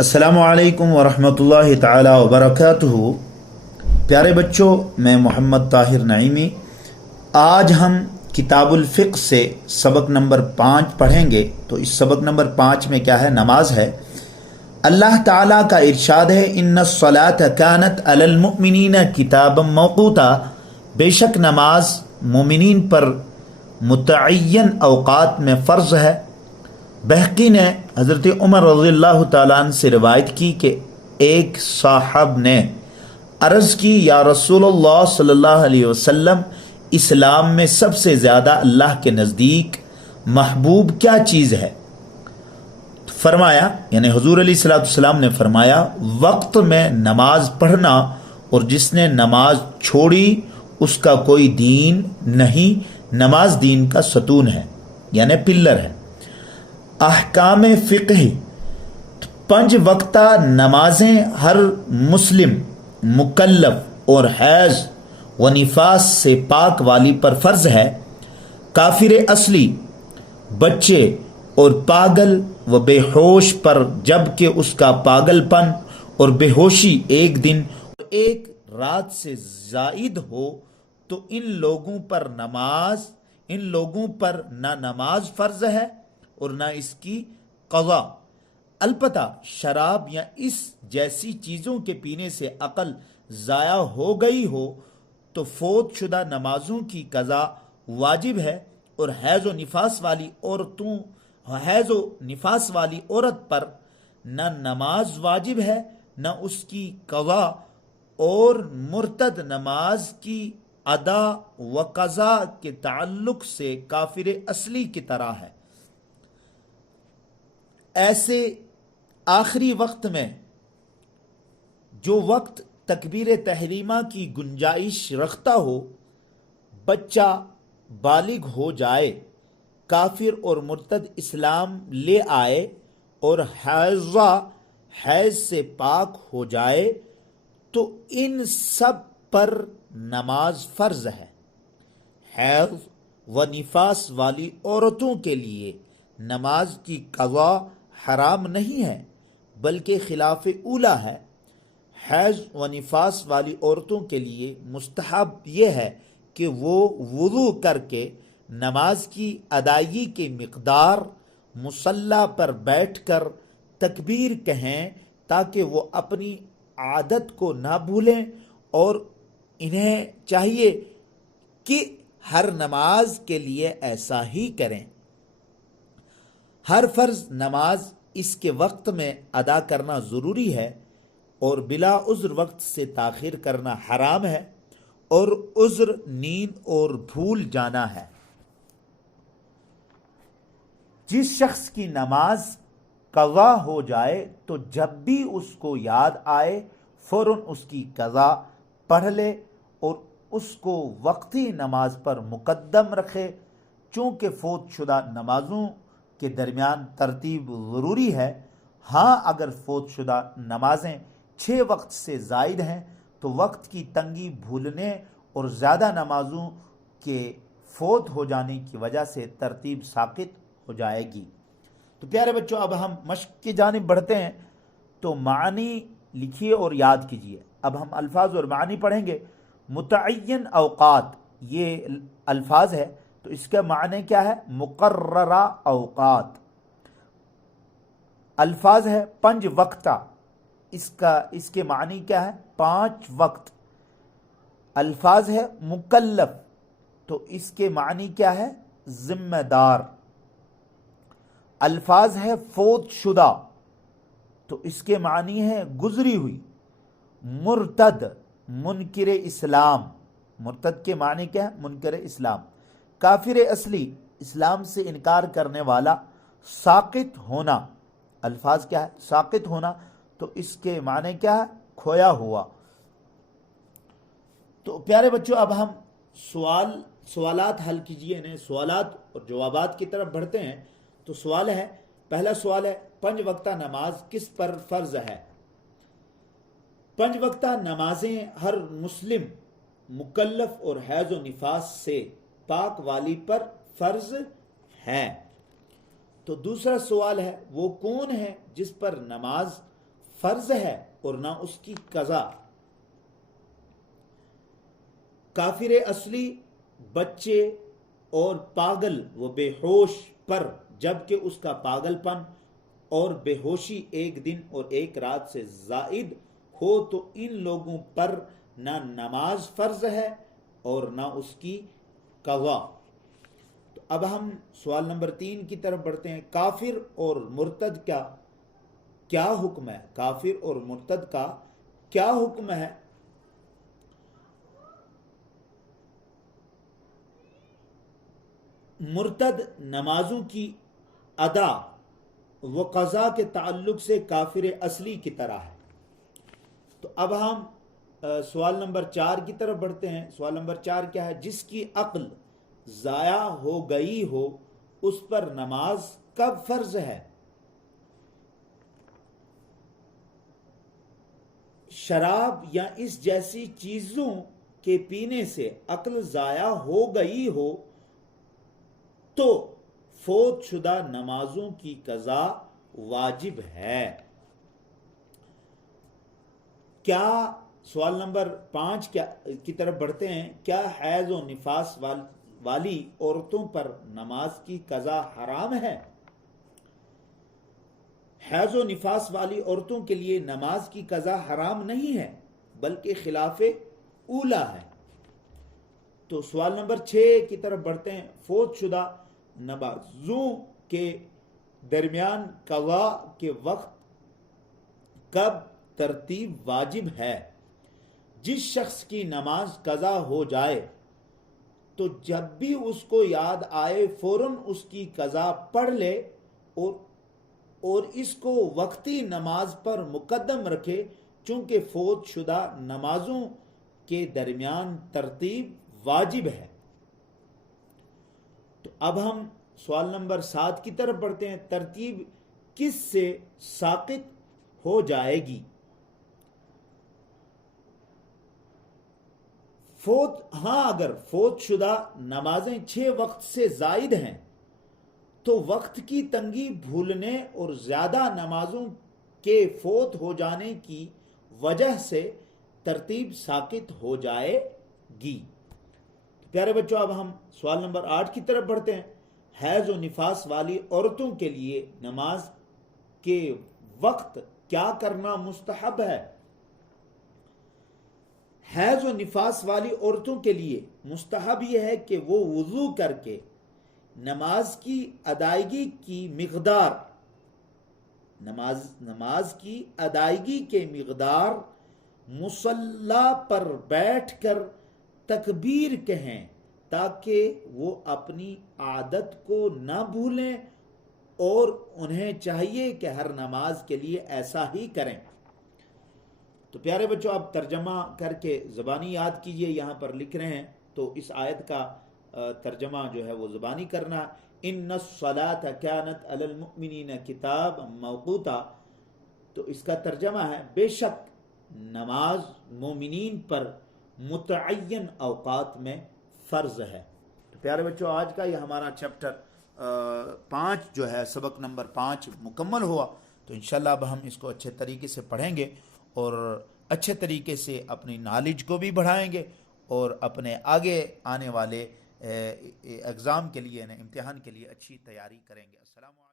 السلام علیکم ورحمۃ اللہ تعالی وبرکاتہ۔ پیارے بچوں، میں محمد طاہر نعیمی۔ آج ہم کتاب الفقہ سے سبق نمبر 5 پڑھیں گے۔ تو اس سبق نمبر 5 میں کیا ہے؟ نماز ہے۔ اللہ تعالیٰ کا ارشاد ہے، ان الصلاۃ کانت علی المؤمنین کتابا موقوتا، بے شک نماز مومنین پر متعین اوقات میں فرض ہے۔ بہقی نے حضرت عمر رضی اللہ تعالیٰ عنہ سے روایت کی کہ ایک صاحب نے عرض کی، یا رسول اللہ صلی اللہ علیہ وسلم، اسلام میں سب سے زیادہ اللہ کے نزدیک محبوب کیا چیز ہے؟ فرمایا، یعنی حضور علیہ السلام نے فرمایا، وقت میں نماز پڑھنا، اور جس نے نماز چھوڑی اس کا کوئی دین نہیں۔ نماز دین کا ستون ہے، یعنی پلر ہے۔ احکام فقہی، 5 وقتہ نمازیں ہر مسلم مکلف اور حیض و نفاس سے پاک والی پر فرض ہے۔ کافر اصلی، بچے اور پاگل و بے ہوش پر، جب کہ اس کا پاگل پن اور بے ہوشی ایک دن اور ایک رات سے زائد ہو، تو ان لوگوں پر نہ نماز فرض ہے اور نہ اس کی قضا۔ البتہ شراب یا اس جیسی چیزوں کے پینے سے عقل ضائع ہو گئی ہو تو فوت شدہ نمازوں کی قضا واجب ہے، اور حیض و نفاس والی عورت پر نہ نماز واجب ہے نہ اس کی قضا، اور مرتد نماز کی ادا و قضا کے تعلق سے کافر اصلی کی طرح ہے۔ ایسے آخری وقت میں جو وقت تکبیر تحریمہ کی گنجائش رکھتا ہو، بچہ بالغ ہو جائے، کافر اور مرتد اسلام لے آئے اور حیض سے پاک ہو جائے، تو ان سب پر نماز فرض ہے۔ حیض و نفاس والی عورتوں کے لیے نماز کی قضا حرام نہیں ہے، بلکہ خلاف اولیٰ ہے۔ حیض و نفاس والی عورتوں کے لیے مستحب یہ ہے کہ وہ وضو کر کے نماز کی ادائیگی کی مقدار مصلی پر بیٹھ کر تکبیر کہیں، تاکہ وہ اپنی عادت کو نہ بھولیں، اور انہیں چاہیے کہ ہر نماز کے لیے ایسا ہی کریں۔ ہر فرض نماز اس کے وقت میں ادا کرنا ضروری ہے، اور بلا عذر وقت سے تاخیر کرنا حرام ہے، اور عذر نیند اور بھول جانا ہے۔ جس شخص کی نماز قضا ہو جائے تو جب بھی اس کو یاد آئے فوراً اس کی قضا پڑھ لے، اور اس کو وقتی نماز پر مقدم رکھے، چونکہ فوت شدہ نمازوں کے درمیان ترتیب ضروری ہے۔ ہاں، اگر فوت شدہ نمازیں 6 وقت سے زائد ہیں تو وقت کی تنگی، بھولنے اور زیادہ نمازوں کے فوت ہو جانے کی وجہ سے ترتیب ساقط ہو جائے گی۔ تو پیارے بچوں، اب ہم مشق کی جانب بڑھتے ہیں۔ تو معنی لکھیے اور یاد کیجیے۔ اب ہم الفاظ اور معنی پڑھیں گے۔ متعین اوقات، یہ الفاظ ہے، تو اس کا معنی کیا ہے؟ مقررہ اوقات۔ الفاظ ہے 5 وقتہ، اس کے معنی کیا ہے؟ 5 وقت۔ الفاظ ہے مکلف، تو اس کے معنی کیا ہے؟ ذمہ دار۔ الفاظ ہے فوت شدہ، تو اس کے معنی ہے گزری ہوئی۔ مرتد، منکر اسلام، مرتد کے معنی کیا ہے؟ منکر اسلام۔ کافر اصلی، اسلام سے انکار کرنے والا۔ ساقط ہونا، الفاظ کیا ہے؟ ساقط ہونا، تو اس کے معنی کیا ہے؟ کھویا ہوا۔ تو پیارے بچوں، اب ہم سوالات حل کیجئے، انہیں سوالات اور جوابات کی طرف بڑھتے ہیں۔ تو سوال ہے، پہلا سوال ہے، 5 وقتہ نماز کس پر فرض ہے؟ 5 وقتہ نمازیں ہر مسلم مکلف اور حیض و نفاس سے پاک والی پر فرض ہے۔ تو دوسرا سوال ہے، وہ کون ہے جس پر نماز فرض ہے اور نہ اس کی قضا۔ کافر اصلی بچے اور پاگل و بے ہوش پر جبکہ اس کا پاگل پن اور بے ہوشی ایک دن اور ایک رات سے زائد ہو تو ان لوگوں پر نہ نماز فرض ہے اور نہ اس کی قضا۔ تو اب ہم سوال نمبر 3 کی طرف بڑھتے ہیں۔ کافر اور مرتد کا کیا حکم ہے؟ کافر اور مرتد کا کیا حکم ہے؟ مرتد نمازوں کی ادا و قضا کے تعلق سے کافر اصلی کی طرح ہے۔ تو اب ہم سوال نمبر 4 کی طرف بڑھتے ہیں۔ سوال نمبر 4 کیا ہے؟ جس کی عقل ضائع ہو گئی ہو اس پر نماز کب فرض ہے؟ شراب یا اس جیسی چیزوں کے پینے سے عقل ضائع ہو گئی ہو تو فوت شدہ نمازوں کی قضا واجب ہے۔ کیا سوال نمبر 5 کی طرف بڑھتے ہیں۔ کیا حیض و نفاس والی عورتوں پر نماز کی قضا حرام ہے؟ حیض و نفاس والی عورتوں کے لیے نماز کی قضا حرام نہیں ہے بلکہ خلاف اولا ہے۔ تو سوال نمبر 6 کی طرف بڑھتے ہیں۔ فوت شدہ نمازوں کے درمیان قضا کے وقت کب ترتیب واجب ہے؟ جس شخص کی نماز قضا ہو جائے تو جب بھی اس کو یاد آئے فوراً اس کی قضا پڑھ لے اور اس کو وقتی نماز پر مقدم رکھے، چونکہ فوت شدہ نمازوں کے درمیان ترتیب واجب ہے۔ تو اب ہم سوال نمبر 7 کی طرف بڑھتے ہیں۔ ترتیب کس سے ساقط ہو جائے گی؟ اگر فوت شدہ نمازیں 6 وقت سے زائد ہیں تو وقت کی تنگی بھولنے اور زیادہ نمازوں کے فوت ہو جانے کی وجہ سے ترتیب ساقط ہو جائے گی۔ پیارے بچوں، اب ہم سوال نمبر 8 کی طرف بڑھتے ہیں۔ حیض و نفاس والی عورتوں کے لیے نماز کے وقت کیا کرنا مستحب ہے؟ حیض و نفاس والی عورتوں کے لیے مستحب یہ ہے کہ وہ وضو کر کے نماز کی ادائیگی کے مقدار مصلی پر بیٹھ کر تکبیر کہیں تاکہ وہ اپنی عادت کو نہ بھولیں، اور انہیں چاہیے کہ ہر نماز کے لیے ایسا ہی کریں۔ تو پیارے بچوں، آپ ترجمہ کر کے زبانی یاد کیجئے، یہاں پر لکھ رہے ہیں تو اس آیت کا ترجمہ جو ہے وہ زبانی کرنا۔ ان الصلاۃ کانت علی المؤمنین کتاب موقوتا، تو اس کا ترجمہ ہے بے شک نماز مومنین پر متعین اوقات میں فرض ہے۔ تو پیارے بچوں، آج کا یہ ہمارا چیپٹر 5 جو ہے، سبق نمبر 5 مکمل ہوا۔ تو انشاءاللہ اب ہم اس کو اچھے طریقے سے پڑھیں گے اور اچھے طریقے سے اپنی نالج کو بھی بڑھائیں گے اور اپنے آگے آنے والے ایگزام کے لیے، امتحان کے لیے اچھی تیاری کریں گے۔ السلام علیکم۔